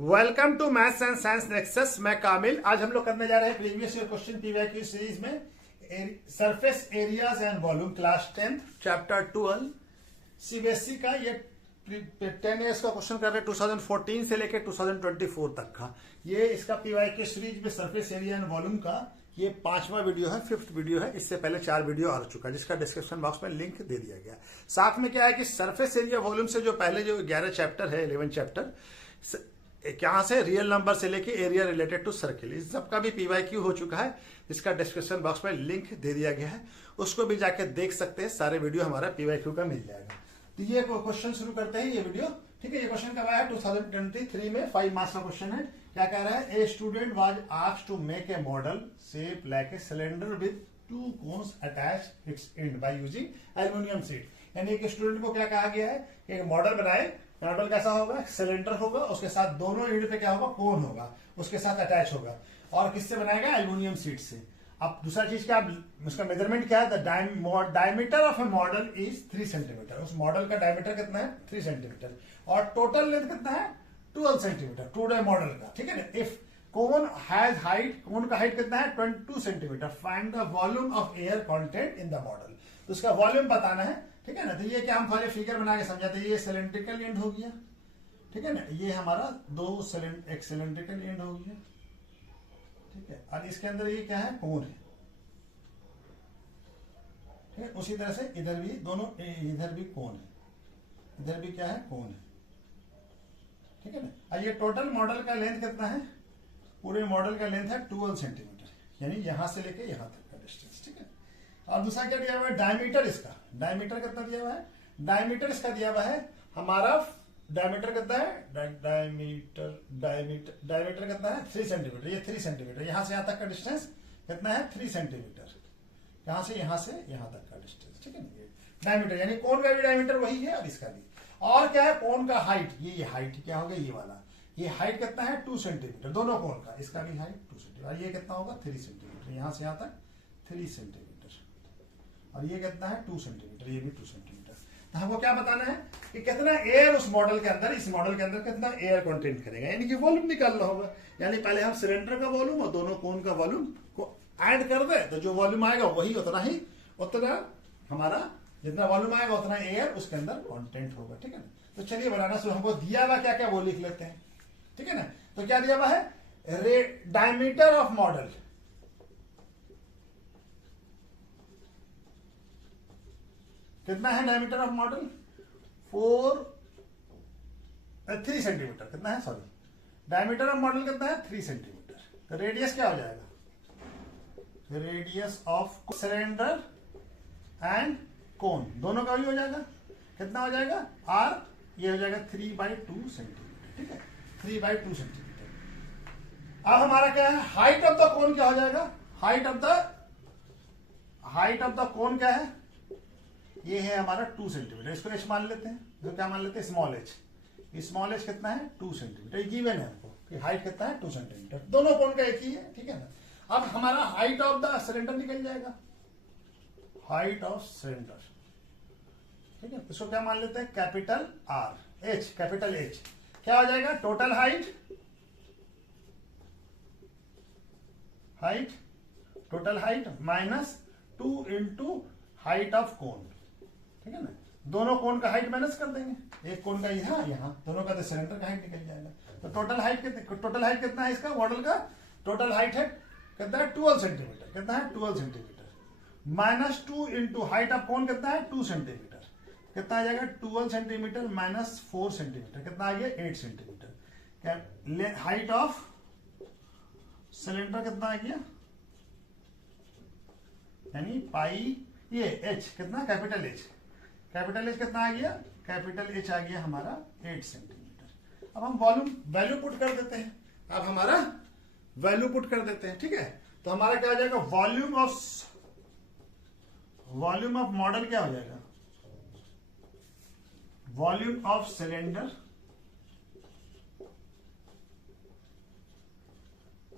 Welcome to maths and science nexus. मैं कामिल। आज हम लोग करने जा रहे हैं previous year question PYQ series में surface areas and volume class 10 chapter 12 CBSE का। ये 10 ईयर्स का क्वेश्चन कर रहे हैं 2014 से लेकर 2024 तक का। ये इसका पीवाईक्यू सीरीज में सरफेस एरिया एंड वॉल्यूम का ये 5वां वीडियो है, 5th वीडियो है। इससे पहले 4 वीडियो आ चुका है जिसका डिस्क्रिप्शन बॉक्स में लिंक दे दिया गया। साथ में क्या है कि सरफेस एरिया वॉल्यूम से जो पहले जो 11 चैप्टर है, 11 चैप्टर यहाँ से रियल नंबर से लेके एरिया रिलेटेड टू सर्किल, इस सबका भी पीवाईक्यू हो चुका है जिसका डिस्क्रिप्शन बॉक्स में लिंक दे दिया गया है, उसको भी जाके देख सकते हैं। सारे वीडियो हमारा पीवाईक्यू का मिल जाएगा। तो ये क्वेश्चन शुरू करते हैं ये वीडियो। ठीक है, ये क्वेश्चन कब आया 2023 में 5 मार्क्स का क्वेश्चन है। क्या कह रहा है? A student was asked to make a model shape like a cylinder with 2 cones attached its end by using aluminium sheet. यानी एक स्टूडेंट को क्या कहा गया है कि एक मॉडल बनाए। मॉडल कैसा होगा? सिलेंडर होगा, उसके साथ दोनों एंड पे क्या होगा? कोन होगा, उसके साथ अटैच होगा। और किससे बनाएगा? एल्युमिनियम शीट से। अब दूसरा चीज क्या, उसका मेजरमेंट क्या है? The diameter of A model is 3 centimetre. उस मॉडल का डायमीटर कितना है? 3 सेंटीमीटर। और टोटल लेंथ कितना है? 12 सेंटीमीटर टूडे मॉडल का। ठीक है ना। इफ कोन हैज हाइट, कोन का हाइट कितना है? 22 centimetre. Find the volume of air content in the model. तो उसका वॉल्यूम बताना है। ठीक है ना। तो ये क्या हम पहले फिगर बना के समझाते हैं। ये सिलेंड्रिकल एंड हो गया। ठीक है ना। ये हमारा एक सिलेंड्रिकल एंड हो गया। ठीक है। और इसके अंदर ये क्या है? कोन है। ठीक है। उसी तरह से इधर भी दोनों, इधर भी कोन है, इधर भी क्या है? कोन है। ठीक है ना। और ये टोटल मॉडल का लेंथ कितना है? पूरे मॉडल का लेंथ है 12 सेंटीमीटर, यानी यहां से लेके यहां तक का डिस्टेंस। ठीक है। और दूसरा क्या दिया हुआ है? डायमीटर। इसका डायमीटर कितना दिया हुआ है? डायमीटर इसका दिया हुआ है हमारा, डायमीटर कितना है? डायमीटर कितना है? 3 सेंटीमीटर। ये 3 सेंटीमीटर। यहां से यहां तक का डिस्टेंस कितना है? 3 सेंटीमीटर। यहां से यहां तक का डिस्टेंस। ठीक है ना। डायमीटर यानी कोन का भी डायमीटर वही है और इसका भी। और क्या है? कोन का हाइट। ये हाइट क्या होगा? ये वाला, ये हाइट कितना है? 2 सेंटीमीटर दोनों कोन का। इसका भी हाइट 2 सेंटीमीटर। ये कितना होगा? 3 सेंटीमीटर। यहां से यहां तक 3 सेंटीमीटर। और ये कितना है? 2 सेंटीमीटर। ये भी 2 सेंटीमीटर। तो हमको क्या बताना है कि कितना एयर उस मॉडल के अंदर, इस मॉडल के अंदर कितना एयर कंटेंट करेगा, यानी कि वॉल्यूम निकालना होगा। यानी पहले हम सिलेंडर का वॉल्यूम और दोनों कोन का वॉल्यूम को ऐड कर दे तो जो वॉल्यूम आएगा वही उतना हमारा जितना वॉल्यूम आएगा उतना एयर उसके अंदर कंटेंट होगा। ठीक है ना। तो चलिए बनाना शुरू। हमको दिया हुआ क्या क्या वो लिख लेते हैं। ठीक है ना। तो क्या दिया हुआ है? डायमीटर ऑफ मॉडल, कितना है डायमीटर ऑफ मॉडल? 3 सेंटीमीटर। कितना है? सॉरी, डायमीटर ऑफ मॉडल कितना है? 3 सेंटीमीटर। तो रेडियस क्या हो जाएगा? रेडियस ऑफ सिलेंडर एंड कोन दोनों का भी हो जाएगा। कितना हो जाएगा? आर। ये हो जाएगा 3/2 सेंटीमीटर। ठीक है, 3/2 सेंटीमीटर। अब हमारा क्या है? हाइट ऑफ द कोन क्या हो जाएगा? हाइट ऑफ द कोन क्या है? ये है हमारा 2 सेंटीमीटर। इसको एच मान लेते हैं। जो क्या मान लेते हैं? Small H. स्मॉल एच कितना है? 2 सेंटीमीटर। गिवन है हमको कि हाइट कितना है? 2 सेंटीमीटर। दोनों कोन का एक ही है। ठीक है ना। अब हमारा हाइट ऑफ द सिलेंडर निकल जाएगा। Height of cylinder. ठीक है। इसको क्या मान लेते हैं? Capital R, H, capital H. क्या हो जाएगा? Total total height minus 2 into height of कोन। ठीक है ना। दोनों कोन का हाइट माइनस कर देंगे। एक कोन का यहां दोनों का तो सिलेंडर का हाइट निकल जाएगा। तो टोटल हाइट कितना है इसका मॉडल का? टोटल हाइट है कितना है? 12 सेंटीमीटर। कितना है? 12 centimetre minus 2 into height of कोन कितना है? 2 सेंटीमीटर। कितना आ जाएगा? 12 सेंटीमीटर माइनस 4 सेंटीमीटर। कितना आ गया? 8 सेंटीमीटर। हाइट ऑफ सिलेंडर कितना आ गया? यानी पाई, ये एच कितना? Capital H. कैपिटल एच कितना आ गया? कैपिटल एच आ गया हमारा 8 सेंटीमीटर। अब हम वैल्यू पुट कर देते हैं। अब हमारा वैल्यू पुट कर देते हैं। ठीक है। तो हमारा क्या हो जाएगा? वॉल्यूम ऑफ मॉडल क्या हो जाएगा? Volume of cylinder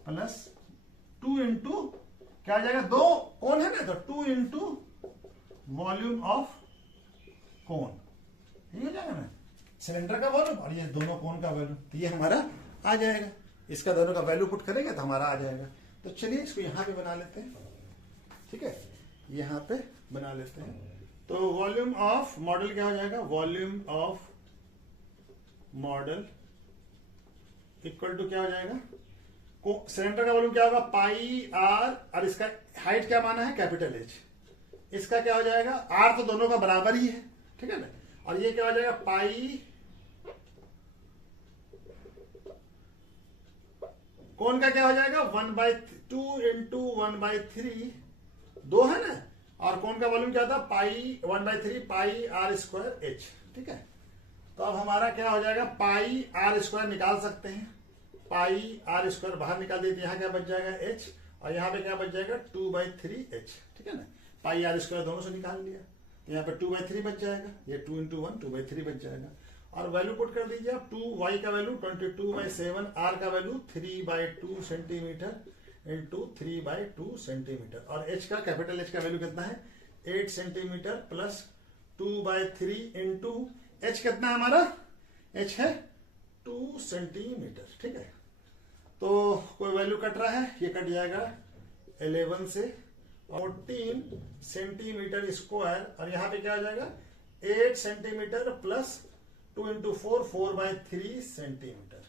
plus 2 into क्या आ जाएगा? 2 कोन है ना, तो 2 इंटू वॉल्यूम ऑफ कोन। ये हो जाएगा ना सिलेंडर का वॉल्यूम और ये दोनों कोन का वॉल्यूम। तो ये हमारा आ जाएगा। इसका दोनों का वैल्यू पुट करेंगे तो हमारा आ जाएगा। तो चलिए इसको यहां पे बना लेते हैं, ठीक है, यहां पे बना लेते हैं। तो वॉल्यूम ऑफ मॉडल क्या हो जाएगा, volume of model equal to क्या हो जाएगा, सिलेंडर का वॉल्यूम क्या होगा, पाई आर, और इसका हाइट क्या माना है, कैपिटल एच। इसका क्या हो जाएगा, आर तो दोनों का बराबर ही है, ठीक है ना, और ये क्या हो जाएगा, पाई कौन का क्या हो जाएगा, 1/2 इंटू 1/3, 2 है ना, और कौन का वॉल्यूम क्या था, पाई 1/3 पाई आर स्क्वायर एच, ठीक है। तो अब हमारा क्या हो जाएगा, पाई आर स्क्वायर निकाल सकते हैं, पाई आर स्क्वायर बाहर निकाल देते हैं, यहां क्या बच जाएगा एच, और यहां पे क्या बच जाएगा 2/3 एच, ठीक है ना। पाई आर स्क्वायर दोनों से निकाल लिया, तो यहाँ पे 2/3 बच जाएगा, ये 2 इंटू 1 2/3 बच जाएगा, और वैल्यू पुट कर दीजिए आप, 2y का वैल्यू 22/7, r का वैल्यू 3/2 सेंटीमीटर इंटू 3/2 सेंटीमीटर, और h का कैपिटल h का वैल्यू कितना है 8 सेंटीमीटर प्लस 2/3 इंटू h कितना है हमारा, h है 2 सेंटीमीटर, ठीक है। तो कोई वैल्यू कट रहा है, ये कट जाएगा 11 से 14 सेंटीमीटर स्क्वायर, और यहां पे क्या हो जाएगा 8 सेंटीमीटर प्लस 2 इंटू 4 4/3 सेंटीमीटर,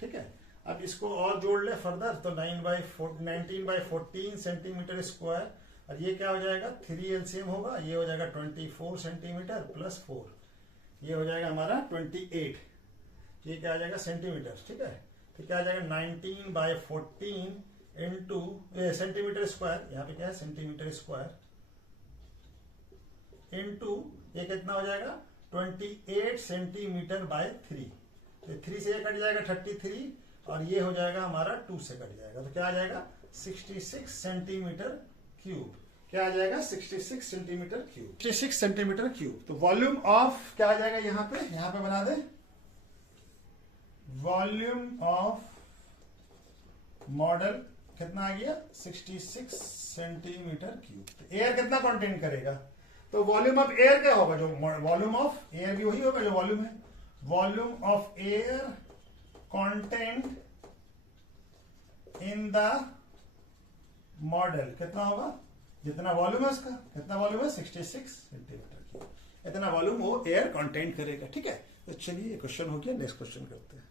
ठीक है। अब इसको और जोड़ ले फर्दर, तो 19/14 सेंटीमीटर स्क्वायर, और ये क्या हो जाएगा 3 एलसीएम होगा, ये हो जाएगा 24 सेंटीमीटर प्लस 4, ये हो जाएगा हमारा 28, ये क्या आ जाएगा सेंटीमीटर, ठीक है। तो क्या आ जाएगा 19/14 इंटू सेंटीमीटर स्क्वायर, यहाँ पे क्या है सेंटीमीटर स्क्वायर, इंटू ये कितना हो जाएगा 28 सेंटीमीटर बाय 3, तो 3 से ये कट जाएगा 33, और ये हो जाएगा हमारा 2 से कट जाएगा, तो क्या आ जाएगा 66 सेंटीमीटर क्यूब, क्या आ जाएगा 66 सेंटीमीटर क्यूब, 66 सेंटीमीटर क्यूब। तो वॉल्यूम ऑफ क्या आ जाएगा, यहाँ पे बना दे, वॉल्यूम ऑफ मॉडल कितना आ गया 66 सेंटीमीटर क्यूब। तो एयर कितना कंटेन करेगा, तो वॉल्यूम ऑफ एयर क्या होगा, जो वॉल्यूम ऑफ एयर भी वही होगा जो वॉल्यूम है, volume of air content in the model कितना होगा, जितना वॉल्यूम है उसका, कितना वॉल्यूम है 66 सेंटीमीटर क्यूब, इतना वॉल्यूम वो एयर कंटेंट करेगा, ठीक है। तो चलिए ये क्वेश्चन हो गया, नेक्स्ट क्वेश्चन करते हैं।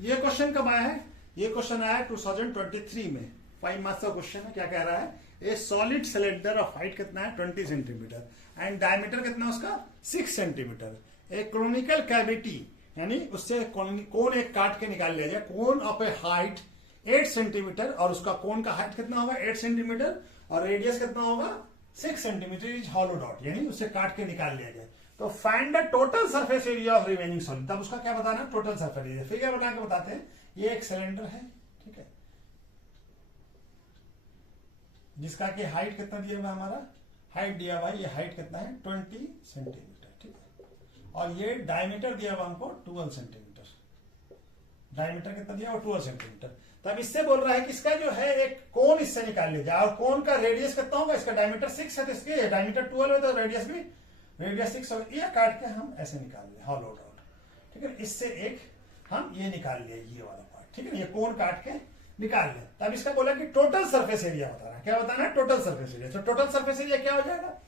ये क्वेश्चन कब आया है, ये क्वेश्चन आया 2023 में, 5 मार्क्स का क्वेश्चन है। क्या कह रहा है, ए सॉलिड सिलेंडर ऑफ हाइट कितना है 20 सेंटीमीटर एंड डायमीटर कितना उसका 6 सेंटीमीटर, ए क्रोनिकल कैविटी यानी उससे कोन एक काट के निकाल लिया जाए, cone of A height 8 centimetre, और उसका कोन का हाइट कितना होगा 8 सेंटीमीटर, और रेडियस कितना होगा 6 सेंटीमीटर, इज हॉलो डॉट, यानी उसे काट के निकाल लिया जाए। तो find the total surface area of remaining solid, तब उसका क्या बताना, टोटल सरफेस एरिया, फिगर बना के बताते हैं। ये एक सिलेंडर है, ठीक है, जिसका कि हाइट कितना दिया हुआ, हमारा हाइट दिया हुआ है, ये हाइट कितना है 20 सेंटीमीटर, ठीक है, और ये डायमीटर दिया हुआ हमको 12 सेंटीमीटर, डायमीटर कितना दिया हुआ 12 सेंटीमीटर। तब इससे बोल रहा है कि इसका जो है एक कोन इससे निकाल लिया जाए, और कोन का रेडियस कितना होगा, इसका डायमीटर 6 है, तो इसके डायमीटर 12 है, तो रेडियस भी रेडियस 6 होगा, ये काट के हम ऐसे निकाल लिया हॉलो डॉट, ठीक है, इससे एक हम ये निकाल लिया ये वाला पार्ट, ठीक है, ये कोन काट के निकाल लिया। तब इसका बोला कि टोटल सरफेस एरिया बताना है, क्या बताना है टोटल सरफेस एरिया। तो टोटल सरफेस एरिया क्या हो जाएगा,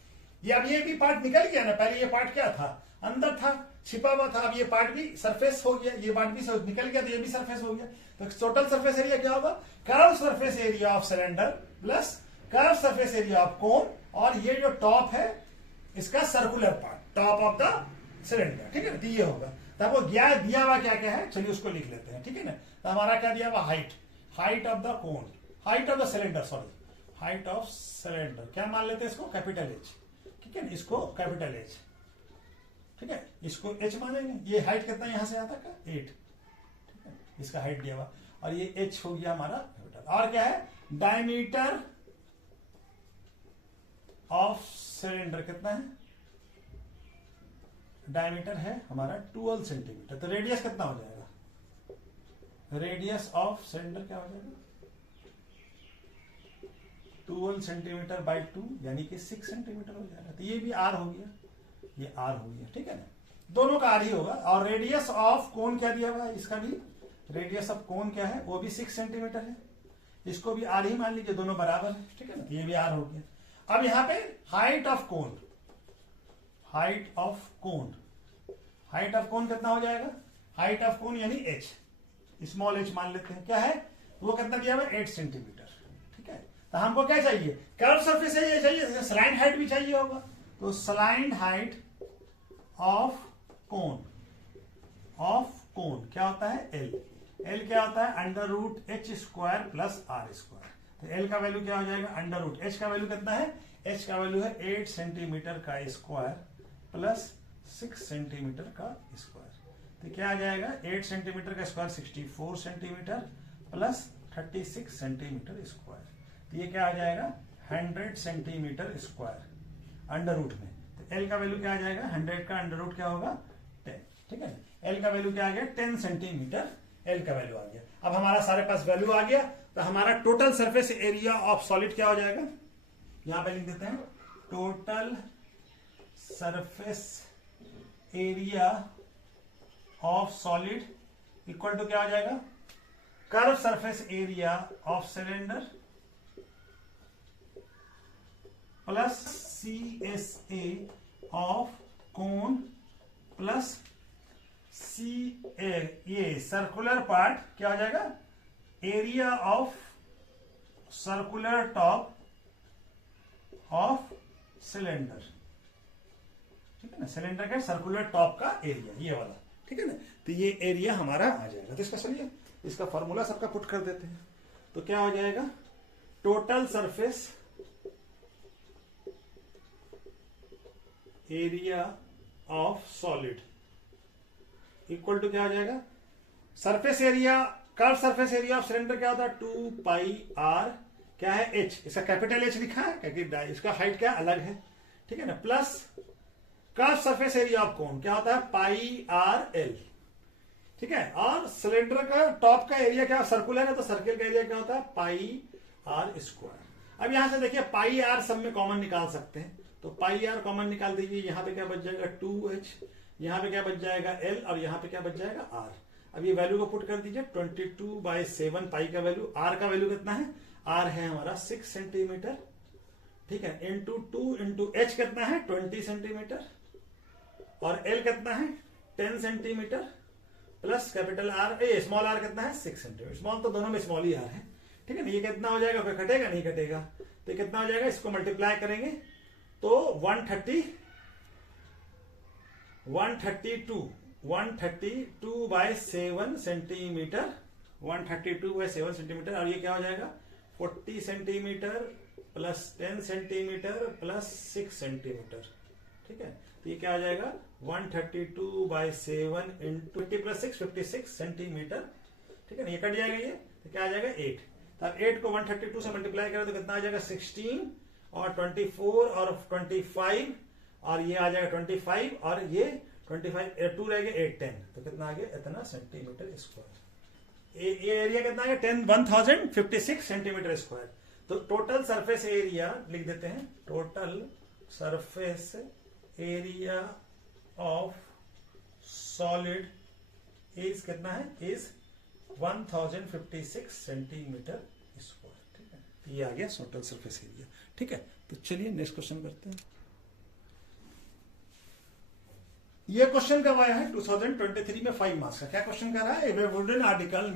ये अब ये भी पार्ट निकल गया ना, पहले ये पार्ट क्या था अंदर था छिपा हुआ था, अब ये पार्ट भी सरफेस हो गया, ये पार्ट भी निकल गया, तो ये भी सरफेस हो गया। तो टोटल सरफेस एरिया क्या होगा, curve surface area of cylinder plus curve surface area of cone, और ये जो टॉप है इसका circular part, top of the cylinder, ठीक है, तो ये होगा। तब वो दिया हुआ क्या क्या है, चलिए उसको लिख लेते हैं, ठीक है ना। तो हमारा क्या दिया हुआ height of the cone, height of the cylinder, sorry height of cylinder क्या मान लेते हैं इसको, कैपिटल एच, ठीक है, इसको कैपिटल एच, ठीक है, इसको एच मानेंगे। ये हाइट कितना यहां से यहां तक का 8, ठीक है, इसका हाइट दिया हुआ, और ये एच हो गया हमारा कैपिटल। और क्या है, डायमीटर ऑफ सिलेंडर कितना है, डायमीटर है हमारा 12 सेंटीमीटर, तो रेडियस कितना हो जाएगा, रेडियस ऑफ सिलेंडर क्या हो जाएगा 12 सेंटीमीटर बाई 2 यानी कि 6 सेंटीमीटर हो जाएगा। तो ये भी आर हो गया, ये आर हो गया, ठीक है ना। दोनों का आर ही होगा। और रेडियस ऑफ कोन क्या दिया हुआ है, इसका भी रेडियस ऑफ कोन क्या है, वो भी 6 सेंटीमीटर है। इसको भी आर ही मान लीजिए, दोनों बराबर है, ठीक है ना, ये भी आर हो गया। अब यहां पे height of cone, height of cone, height of कोन कितना हो जाएगा, हाइट ऑफ कोन यानी एच, स्मॉल एच मान लेते हैं, क्या है वो कितना दिया हुआ है 8 सेंटीमीटर, ठीक है। तो हमको क्या चाहिए, कर्व सरफेस एरिया चाहिए, स्लाइड हाइट भी चाहिए होगा। तो slide height of cone, of cone क्या होता है एल, एल क्या होता है under root H square plus R square. तो एल का वैल्यू क्या हो जाएगा अंडर रूट, एच का वैल्यू कितना है, एच का वैल्यू है 8 सेंटीमीटर का स्क्वायर प्लस 6 सेंटीमीटर का स्क्वायर। तो क्या आ जाएगा 8 सेंटीमीटर का square 64 centimetre plus 36 centimetre square. तो ये क्या आ जाएगा 100 सेंटीमीटर स्क्वायर अंडर रूट में। तो एल का वैल्यू क्या आ जाएगा 100 का अंडर रूट क्या होगा 10, ठीक है। एल का वैल्यू क्या आ गया 10 सेंटीमीटर, एल का वैल्यू आ गया। अब हमारा सारे पास वैल्यू आ गया, तो हमारा total surface area of solid क्या हो जाएगा, यहां पे लिख देते हैं total surface area of solid equal to क्या हो जाएगा curve surface area of cylinder plus CSA of cone plus CA, ये सर्कुलर पार्ट क्या हो जाएगा area of circular top of cylinder, ठीक है ना, सिलेंडर का सर्कुलर टॉप का एरिया ये वाला, ठीक है ना। तो ये एरिया हमारा आ जाएगा। तो इसका चलिए इसका फॉर्मूला सबका पुट कर देते हैं। तो क्या हो जाएगा total surface area of solid equal to क्या हो जाएगा surface area, curve surface area of cylinder क्या होता है 2 पाई आर क्या है एच, इसका कैपिटल एच लिखा है क्योंकि इसका हाइट क्या अलग है, ठीक है ना, plus curve surface area of cone क्या होता है पाई आर एल, ठीक है। और सिलेंडर का टॉप का एरिया क्या सर्कुलर है, तो सर्किल का एरिया क्या होता है पाई आर स्क्वायर। अब यहां से देखिए पाई आर सब में कॉमन निकाल सकते हैं, तो पाई आर कॉमन निकाल दीजिए, यहां पे क्या बच जाएगा 2h, यहां पे क्या बच जाएगा l और यहां पे क्या बच जाएगा r। अब ये वैल्यू को पुट कर दीजिए 22/7 पाई का वैल्यू, r का वैल्यू कितना है, r है हमारा 6 सेंटीमीटर, ठीक है, इंटू 2 इंटू h कितना है 20 सेंटीमीटर और l कितना है 10 centimetre plus capital R, small r कितना है 6 सेंटीमीटर, स्मॉल तो दोनों में स्मॉल ही r है, ठीक है ना। ये कितना हो जाएगा, कोई कटेगा नहीं कटेगा, तो कितना हो जाएगा इसको मल्टीप्लाई करेंगे तो 132/7 सेंटीमीटर, 132/7 सेंटीमीटर, और ये क्या हो जाएगा 40 centimetre plus 10 centimetre plus 6 centimetre, ठीक है। तो ये क्या आ जाएगा 132/7 इंटू 20 प्लस 6 56 सेंटीमीटर, ठीक है ना, ये कट जाएगा ये, तो क्या आ जाएगा 8। तो अब 8 को 132 से मल्टीप्लाई करें तो कितना आ जाएगा 16 और 24 और 25 और ये आ जाएगा 25 और ये 25 2 रहेगा 8 10, तो कितना आ गया इतना सेंटीमीटर स्क्वायर। ये एरिया कितना आ गया 1056 सेंटीमीटर स्क्वायर। तो टोटल सरफेस एरिया लिख देते हैं, total surface area of solid is कितना है, इज 1056 सेंटीमीटर स्क्वायर, ठीक है। ये आ गया टोटल सरफेस एरिया, ठीक है। तो चलिए नेक्स्ट क्वेश्चन करते हैं। ये क्वेश्चन कब आया है 2023 में 5 मार्क्स का। क्या क्वेश्चन कर रहा है, ए wooden article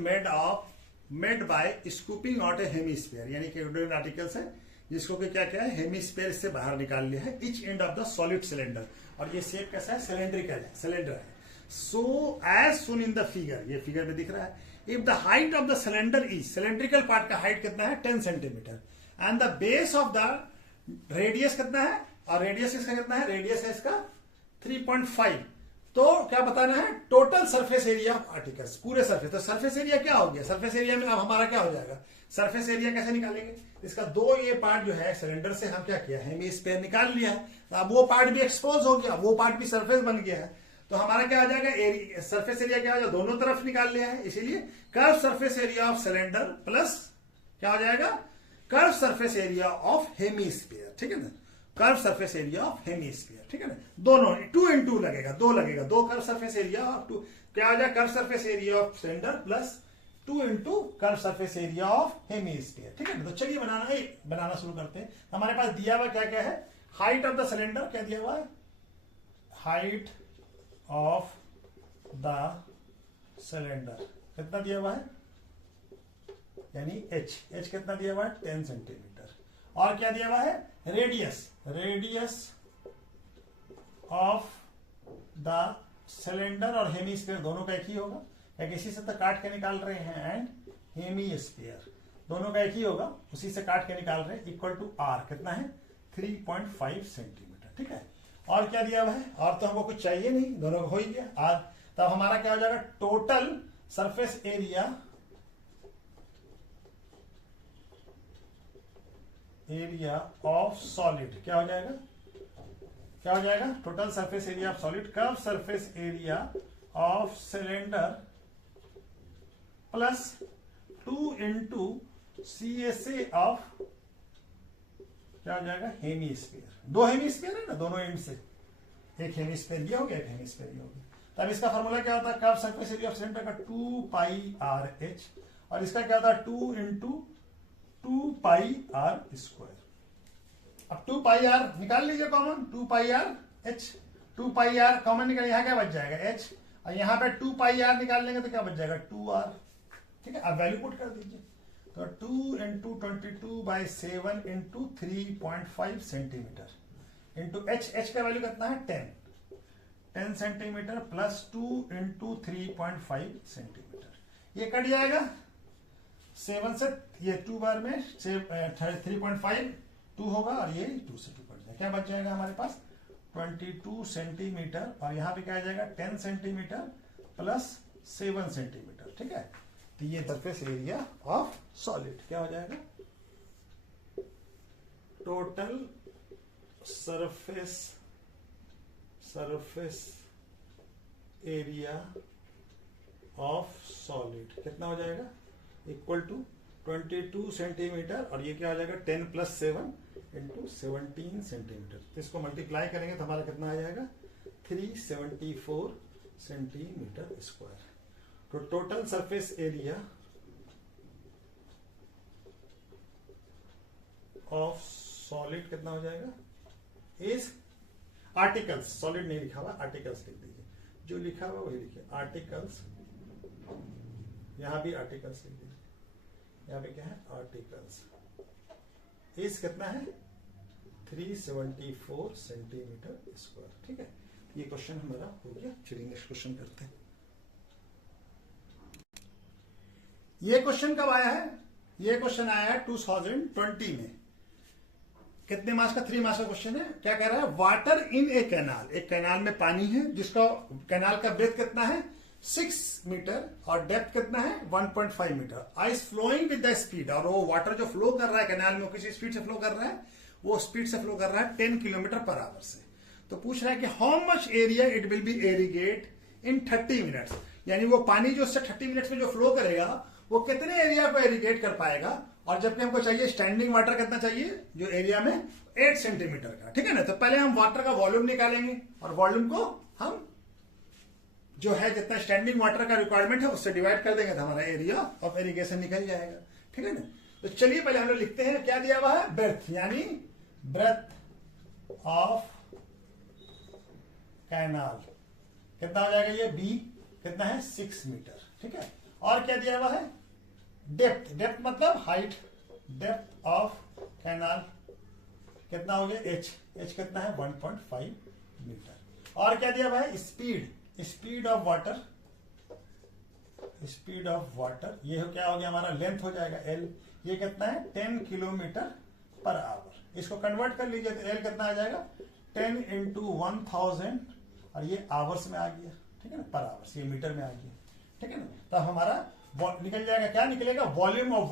made by scooping out A hemisphere, यानी कि वुडन आर्टिकल्स है जिसको कि क्या क्या है हेमिस्फीयर से बाहर निकाल लिया है, each end of the solid cylinder, और ये शेप कैसा है सिलेंड्रिकल है, सिलेंडर है। So as seen in the figure, ये फिगर में दिख रहा है, if the height of the cylinder is, cylindrical part का हाइट कितना है 10 centimetre and the base of the radius कितना है, और रेडियस इसका कितना है, रेडियस है इसका 3.5, तो क्या बताना है total surface area of articles, पूरे सरफेस। तो सरफेस एरिया क्या हो गया, सरफेस एरिया में अब हमारा क्या हो जाएगा, सरफेस एरिया कैसे निकालेंगे, इसका दो ये पार्ट जो है सिलेंडर से हम क्या किया हेमिस्फीयर निकाल लिया है, तो अब वो पार्ट भी एक्सपोज हो गया, वो पार्ट भी सरफेस बन गया है, तो हमारा क्या आ जाएगा सरफेस एरिया क्या हो जाएगा, दोनों तरफ निकाल लिया है, इसीलिए curve surface area of cylinder plus क्या हो जाएगा curve surface area of hemisphere, ठीक है ना। Curve surface area of hemisphere, ठीक है ना। दोनों 2 into लगेगा, 2 लगेगा, 2 कर्व सरफेस एरिया ऑफ 2, क्या हो जाएगा, curve surface area of cylinder plus 2 into curve surface area of hemisphere, ठीक है ना। तो चलिए बनाना शुरू करते हैं। हमारे पास दिया हुआ क्या क्या है, हाइट ऑफ द सिलेंडर क्या दिया हुआ है, हाइट ऑफ द सिलेंडर कितना दिया हुआ है, यानी एच कितना दिया हुआ है 10 सेंटीमीटर, और क्या दिया हुआ है, रेडियस ऑफ द सिलेंडर और हेमीस्फीयर दोनों का एक ही होगा, या किसी से तो काट के निकाल रहे हैं, एंड हेमीस्फीयर दोनों का एक ही होगा, उसी से काट के निकाल रहे हैं, इक्वल टू आर कितना है 3.5 सेंटीमीटर, ठीक है। और क्या दिया हुआ है, और तो हमको कुछ चाहिए नहीं, दोनों का हो ही गया आर। तब हमारा क्या हो जाएगा, total surface area of solid क्या हो जाएगा, total surface area of solid, curve surface area of cylinder plus 2 into CSA of क्या हो जाएगा, हेमीस्फीयर। 2 हेमीस्फीयर है ना, दोनों एंड से, एक हेमीस्फीयर ये हो गया, एक हेमीस्फीयर ये हो गया। तब इसका फॉर्मूला क्या होता है, curve surface area of cylinder का 2 pi RH, और इसका क्या होता है 2 into 2 pi r स्क्वायर। अब 2 pi r निकाल लीजिए common, 2 pi r h, 2 pi r common निकाल, यहां क्या बच जाएगा h, और यहां पे 2 pi r निकाल लेंगे तो क्या बच जाएगा 2r, ठीक है। अब वैल्यू पुट कर दीजिए, तो 2 into 22/7 into 3.5 centimetre into h का वैल्यू कितना है 10 सेंटीमीटर प्लस 2 into 3.5 सेंटीमीटर, ये कट जाएगा 7 से, ये 2 बार में 3.5 2 होगा, और ये 2 से 2 कट जाएगा, क्या बच जाएगा हमारे पास 22 सेंटीमीटर, और यहां पे क्या आ जाएगा 10 सेंटीमीटर प्लस 7 सेंटीमीटर, ठीक है। तो ये सरफेस एरिया ऑफ सॉलिड क्या हो जाएगा, total surface area of solid कितना हो जाएगा, इक्वल टू 22 सेंटीमीटर, और ये क्या हो जाएगा 10 + 7 into 17 सेंटीमीटर। तो इसको मल्टीप्लाई करेंगे तो हमारा कितना आ जाएगा 374 सेंटीमीटर स्क्वायर। तो total surface area of solid कितना हो जाएगा, इज आर्टिकल्स, सॉलिड नहीं लिखा हुआ, आर्टिकल्स लिख दीजिए, जो लिखा हुआ वही लिखिए, आर्टिकल्स, यहां भी आर्टिकल्स लिख दीजिए, यहां पे क्या है आर्टिकल्स, इस कितना है 374 सेंटीमीटर स्क्वायर, ठीक है। ये क्वेश्चन हमारा हो गया। चलिए नेक्स्ट क्वेश्चन करते हैं। ये क्वेश्चन कब आया है, ये क्वेश्चन आया है 2020 में, कितने मार्क्स का, 3 मार्क्स का क्वेश्चन है। क्या कह रहा है, वाटर इन ए कैनाल, एक कैनाल में पानी है जिसका कैनाल का ब्रेथ कितना है 6 मीटर और डेप्थ कितना है 1.5 metre, is flowing with the speed, और वो वाटर जो फ्लो कर रहा है कैनाल में किसी स्पीड से फ्लो कर रहा है, वो स्पीड से फ्लो कर रहा है 10 km/h से। तो पूछ रहा है कि how much area it will be irrigate in 30 minutes, यानी वो पानी जो उससे 30 मिनट्स में जो फ्लो करेगा वो कितने एरिया को इरिगेट कर पाएगा, और जबकि हमको चाहिए स्टैंडिंग वाटर कितना चाहिए, जो एरिया में 8 सेंटीमीटर का, ठीक है ना। तो पहले हम वाटर का वॉल्यूम निकालेंगे, और वॉल्यूम को हम जो है जितना स्टैंडिंग वाटर का रिक्वायरमेंट है उससे डिवाइड कर देंगे, तो हमारा एरिया ऑफ इरिगेशन निकल जाएगा, ठीक है ना। तो चलिए पहले हम लोग लिखते हैं, क्या दिया हुआ है ब्रेथ, यानी ब्रेथ ऑफ कैनाल कितना हो जाएगा, ये बी कितना है 6 मीटर, ठीक है। और क्या दिया हुआ है डेप्थ मतलब हाइट, डेप्थ ऑफ कैनाल कितना हो गया एच कितना है 1.5 मीटर। और क्या दिया हुआ है स्पीड ऑफ वाटर, ये क्या हो गया हमारा लेंथ हो जाएगा एल, ये कितना है 10 km/h। इसको कन्वर्ट कर लीजिए तो एल कितना आ जाएगा 10 into 1000, और ये आवर्स में आ गया, ठीक है ना, पर आवर्स, ये मीटर में आ गया, ठीक है ना। तो हमारा निकल जाएगा, क्या निकलेगा volume of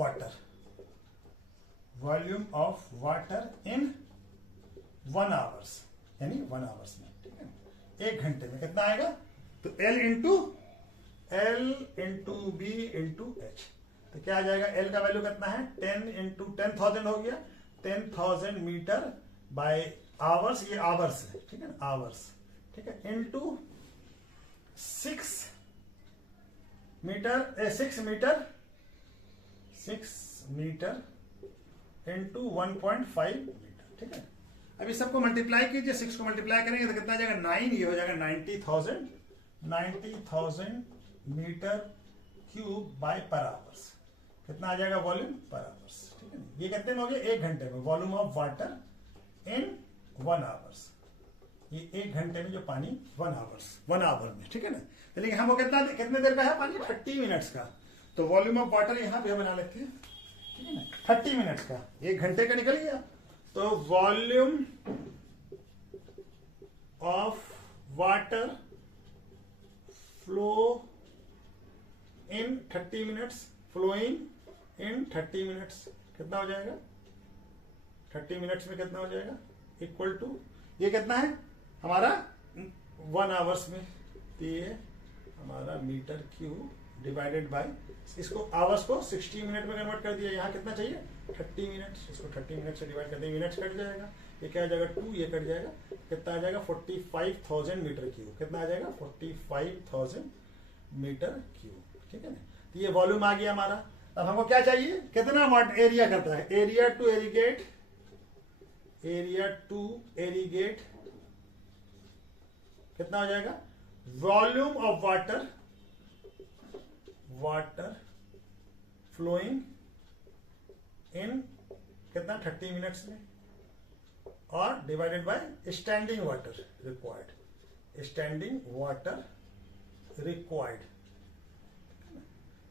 water in 1 hours, यानी 1 आवर्स में, ठीक है ना, 1 घंटे में कितना आएगा, तो L into B into H, तो क्या आ जाएगा L का वैल्यू कितना है 10 into 10,000 हो गया, 10,000 मीटर बाय आवर्स, ये आवर्स है, ठीक है ना, आवर्स, ठीक है, into 6 metre 6 metre into 1.5 metre, ठीक है। अभी सबको मल्टीप्लाई कीजिए, 6 को मल्टीप्लाई करेंगे तो कितना आ जाएगा 9, ये हो जाएगा 90,000 metre cube by per hours. कितना आ जाएगा वॉल्यूम पर आवर्स, ठीक है ना। ये कितने में हो गया 1 घंटे में, volume of water in 1 hours. ये 1 घंटे में जो पानी 1 आवर में, ठीक है ना। लेकिन हमको कितने देर का है पानी, 30 मिनट्स का। तो वॉल्यूम ऑफ वाटर यहां पे बना लेते हैं, ठीक है ना, 30 मिनट्स का, 1 घंटे का निकल गया। तो volume of water flow in 30 minutes, flowing in 30 minutes, कितना हो जाएगा 30 मिनट्स में कितना हो जाएगा, इक्वल टू, ये कितना है हमारा 1 आवर्स में, तो ये हमारा मीटर क्यूब डिवाइडेड बाय, इसको आवर्स को 60 मिनट में कन्वर्ट कर दिया। यहाँ कितना चाहिए 30 मिनट्स, इसको 30 मिनट से डिवाइड कर देंगे, मिनट्स कट जाएगा, ये क्या आ जाएगा 2, ये कट जाएगा, कितना आ जाएगा 45,000 मीटर क्यूब, कितना आ जाएगा 45,000 मीटर क्यूब, ठीक है ना। तो ये वॉल्यूम आ गया हमारा। अब हमको क्या चाहिए, कितना वाट एरिया करता है, एरिया टू एरिगेट कितना हो जाएगा, volume of water flowing in कितना 30 मिनट्स में, और divided by standing water required,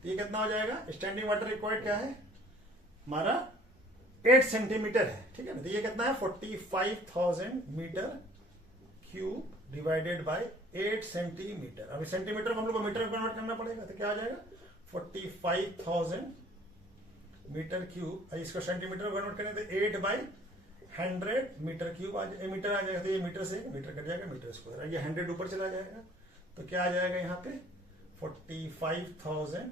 ये कितना हो जाएगा, स्टैंडिंग वाटर रिक्वायर्ड क्या है हमारा 8 सेंटीमीटर है, ठीक है ना। तो ये कितना है 45,000 metre cube divided by 8 centimetre. अभी सेंटीमीटर को हम लोग को मीटर में कन्वर्ट करना पड़ेगा, तो क्या आ जाएगा 45,000 मीटर क्यूब, इसको सेंटीमीटर में कन्वर्ट करें तो 8/100 मीटर क्यूब मीटर आ जाएगा। तो ये मीटर से मीटर कट जाएगा, मीटर स्क्वायर, ये 100 ऊपर चला जाएगा, तो क्या आ जाएगा यहाँ पे 45,000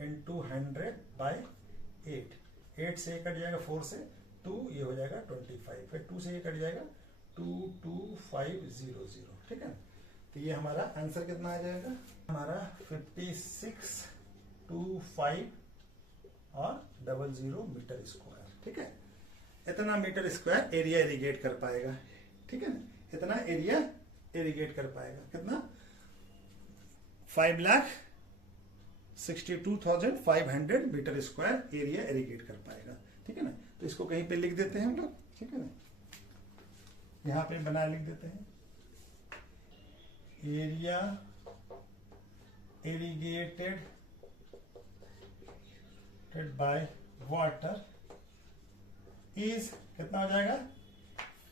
इंटू 100/8, 8 से कट जाएगा, 4 से 2, ये हो जाएगा 25, फिर 2 से ये कट जाएगा 22500, ठीक है। तो ये हमारा आंसर कितना आ जाएगा हमारा 5625 और 00 मीटर स्क्वायर, ठीक है। इतना मीटर स्क्वायर एरिया इरिगेट कर पाएगा, ठीक है ना, इतना एरिया इरिगेट कर पाएगा, कितना 5,62,500 मीटर स्क्वायर एरिया इरिगेट कर पाएगा, ठीक है ना। तो इसको कहीं पे लिख देते हैं हम लोग, ठीक है ना, यहां पे बना लिख देते हैं, area irrigated by water is कितना हो जाएगा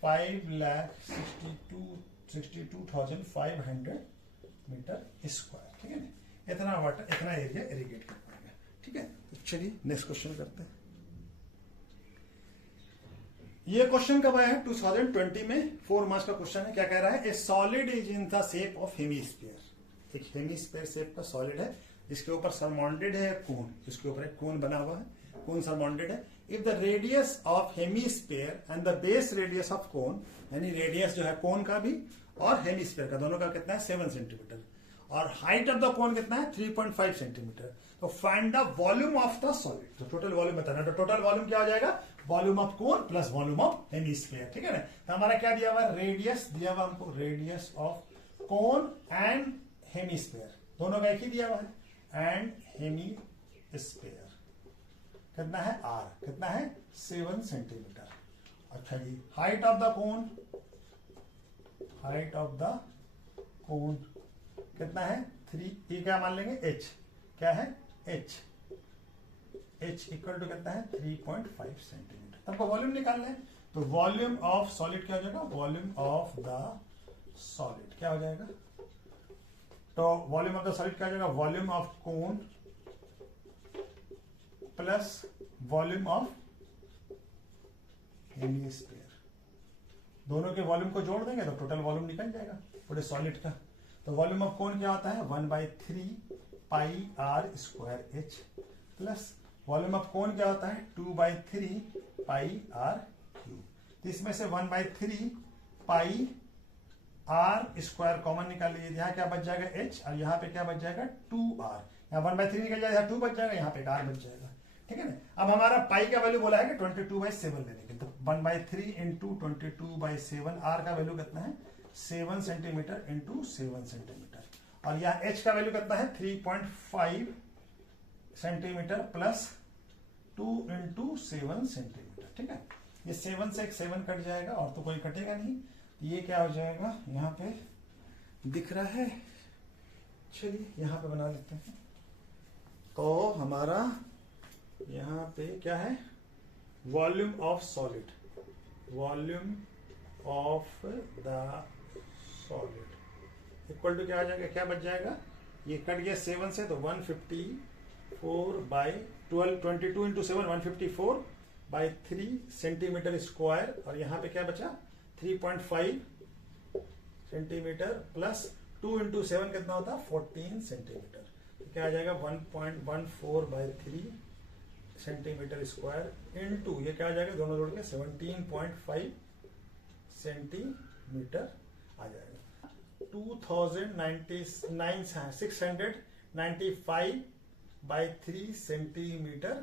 5,62,500 मीटर स्क्वायर, ठीक है ना। इतना वाटर, इतना एरिया इरिगेट कर पाएगा, ठीक है। तो चलिए नेक्स्ट क्वेश्चन करते हैं। ये क्वेश्चन कब आया है 2020 में, 4 मार्क्स का क्वेश्चन है। क्या कह रहा है, ए solid is in the shape of hemisphere, एक हेमीस्फीयर शेप का सॉलिड है, जिसके ऊपर सरमाउंडेड है कोन, इसके ऊपर एक कोन बना हुआ है, कोन सरमाउंडेड है। If the radius of hemisphere and the base radius of cone, यानी रेडियस जो है कोन का भी और हेमीस्फीयर का, दोनों का कितना है 7 सेंटीमीटर, और हाइट ऑफ द कोन कितना है 3.5 सेंटीमीटर। तो find the volume of the solid, तो टोटल वॉल्यूम बताना। तो टोटल वॉल्यूम क्या हो जाएगा, volume of cone plus volume of hemisphere, ठीक है ना। तो हमारा क्या दिया हुआ है, रेडियस दिया हुआ हमको, radius of cone and hemisphere, दोनों का एक ही दिया हुआ है, एंड हेमीस्फीयर कितना है r, कितना है 7 सेंटीमीटर। अच्छा जी, height of the cone, height of the cone कितना है 3, ये क्या मान लेंगे h, क्या है h इक्वल टू कितना है 3.5 सेंटीमीटर। हमको वॉल्यूम निकालना है, तो वॉल्यूम ऑफ सॉलिड क्या हो जाएगा, वॉल्यूम ऑफ द सॉलिड क्या हो जाएगा, तो वॉल्यूम ऑफ द सॉलिड क्या हो जाएगा, volume of cone plus volume of hemisphere, दोनों के वॉल्यूम को जोड़ देंगे तो टोटल वॉल्यूम निकल जाएगा पूरे सॉलिड का। तो वॉल्यूम ऑफ कोन क्या होता है 1/3 पाई r square h, plus volume of cone क्या होता है 2/3 पाई r क्यूब। तो इसमें से 1/3 पाई आर स्क्वायर कॉमन निकाल लीजिए। यहाँ क्या बच जाएगा h, और यहाँ पे क्या बच जाएगा 2r। यहाँ 1/3 निकल जाएगा, 2 बच जाएगा, यहाँ पे r बच जाएगा। ठीक है ना। अब हमारा पाई का वैल्यू बोला है कि 22/7 लेने के, तो 1/3 इंटू 22/7, आर का वैल्यू कितना है 7 सेंटीमीटर इंटू 7 सेंटीमीटर, और यहाँ h का वैल्यू कितना है 3.5 सेंटीमीटर प्लस 2 इंटू 7 सेंटीमीटर। ठीक है, ये 7 से एक 7 कट जाएगा, और तो कोई कटेगा नहीं। ये क्या हो जाएगा, यहाँ पे दिख रहा है, चलिए यहाँ पे बना लेते हैं। तो हमारा यहाँ पे क्या है, volume of solid, volume of the solid equal to क्या आ जाएगा, क्या बच जाएगा, ये कट गया 7 से, तो 154/12, 22 इंटू 7 154/3 सेंटीमीटर स्क्वायर, और यहाँ पे क्या बचा 3.5 सेंटीमीटर प्लस 2 इंटू 7 कितना होता है 14 सेंटीमीटर, तो क्या आ जाएगा 1.14/3 सेंटीमीटर स्क्वायर इंटू ये क्या आ जाएगा, दोनों जोड़ के 17.5 सेंटीमीटर आ जाएगा। 695/3 सेंटीमीटर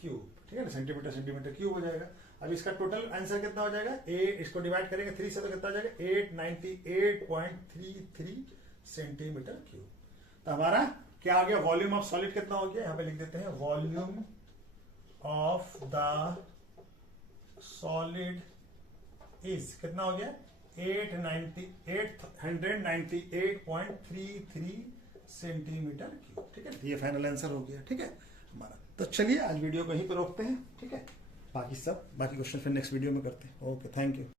क्यूब। ठीक है ना, सेंटीमीटर क्यूब हो जाएगा। अब इसका टोटल आंसर कितना हो जाएगा, 8, इसको डिवाइड करेंगे 3 से तो कितना हो जाएगा 898.33 सेंटीमीटर क्यूब। तो हमारा क्या आ गया, वॉल्यूम ऑफ सॉलिड कितना हो गया, यहाँ पे लिख देते हैं volume of the solid is कितना हो गया 898.33 सेंटीमीटर क्यूब। ठीक है, ये फाइनल आंसर हो गया। ठीक है हमारा, तो चलिए आज वीडियो को यहीं पर रोकते हैं। ठीक है, बाकी क्वेश्चन फिर नेक्स्ट वीडियो में करते हैं। Okay, thank you.